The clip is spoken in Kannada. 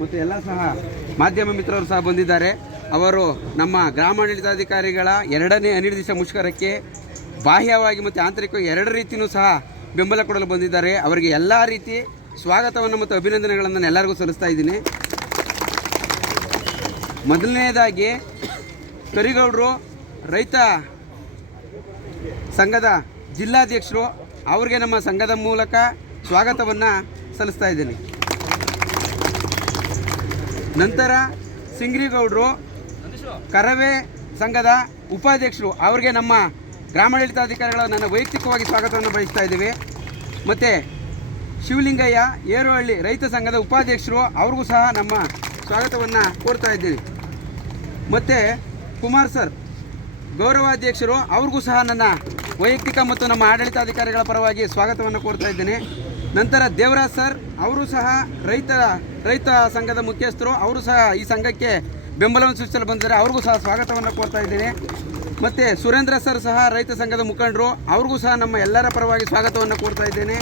ಮತ್ತು ಎಲ್ಲ ಸಹ ಮಾಧ್ಯಮ ಮಿತ್ರರು ಸಹ ಬಂದಿದ್ದಾರೆ. ಅವರು ನಮ್ಮ ಗ್ರಾಮಾಡಳಿತಾಧಿಕಾರಿಗಳ 2ನೇ ಅನಿರ್ದಿಷ್ಟ ಮುಷ್ಕರಕ್ಕೆ ಬಾಹ್ಯವಾಗಿ ಮತ್ತು ಆಂತರಿಕವಾಗಿ 2 ರೀತಿಯೂ ಸಹ ಬೆಂಬಲ ಕೊಡಲು ಬಂದಿದ್ದಾರೆ. ಅವರಿಗೆ ಎಲ್ಲ ರೀತಿ ಸ್ವಾಗತವನ್ನು ಮತ್ತು ಅಭಿನಂದನೆಗಳನ್ನು ನಾನು ಎಲ್ಲರಿಗೂ ಸಲ್ಲಿಸ್ತಾ ಇದ್ದೀನಿ. ಮೊದಲನೇದಾಗಿ ಕರಿಗೌಡರು ರೈತ ಸಂಘದ ಜಿಲ್ಲಾಧ್ಯಕ್ಷರು, ಅವರಿಗೆ ನಮ್ಮ ಸಂಘದ ಮೂಲಕ ಸ್ವಾಗತವನ್ನು ಸಲ್ಲಿಸ್ತಾ ಇದ್ದೀನಿ. ನಂತರ ಸಿಂಗ್ರಿಗೌಡರು ಕರವೇ ಸಂಘದ ಉಪಾಧ್ಯಕ್ಷರು, ಅವರಿಗೆ ನಮ್ಮ ಗ್ರಾಮಾಡಳಿತಾಧಿಕಾರಿಗಳ ನನ್ನ ವೈಯಕ್ತಿಕವಾಗಿ ಸ್ವಾಗತವನ್ನು ಬಯಸ್ತಾ ಇದ್ದೀವಿ. ಮತ್ತು ಶಿವಲಿಂಗಯ್ಯ ಏರೋಹಳ್ಳಿ ರೈತ ಸಂಘದ ಉಪಾಧ್ಯಕ್ಷರು, ಅವ್ರಿಗೂ ಸಹ ನಮ್ಮ ಸ್ವಾಗತವನ್ನು ಕೋರ್ತಾ ಇದ್ದೀನಿ. ಮತ್ತು ಕುಮಾರ್ ಸರ್ ಗೌರವಾಧ್ಯಕ್ಷರು, ಅವ್ರಿಗೂ ಸಹ ನನ್ನ ವೈಯಕ್ತಿಕ ಮತ್ತು ನಮ್ಮ ಆಡಳಿತಾಧಿಕಾರಿಗಳ ಪರವಾಗಿ ಸ್ವಾಗತವನ್ನು ಕೋರ್ತಾ ಇದ್ದೀನಿ. ನಂತರ ದೇವರಾಜ್ ಸರ್, ಅವರು ಸಹ ರೈತ ಸಂಘದ ಮುಖ್ಯಸ್ಥರು, ಅವರು ಸಹ ಈ ಸಂಘಕ್ಕೆ ಬೆಂಬಲವನ್ನು ಸೂಚಿಸಲು ಬಂದಿದ್ದಾರೆ. ಅವ್ರಿಗೂ ಸಹ ಸ್ವಾಗತವನ್ನು ಕೋರ್ತಾ ಇದ್ದೀನಿ. ಮತ್ತು ಸುರೇಂದ್ರ ಸರ್ ಸಹ ರೈತ ಸಂಘದ ಮುಖಂಡರು, ಅವ್ರಿಗೂ ಸಹ ನಮ್ಮ ಎಲ್ಲರ ಪರವಾಗಿ ಸ್ವಾಗತವನ್ನು ಕೋರ್ತಾ ಇದ್ದೇನೆ.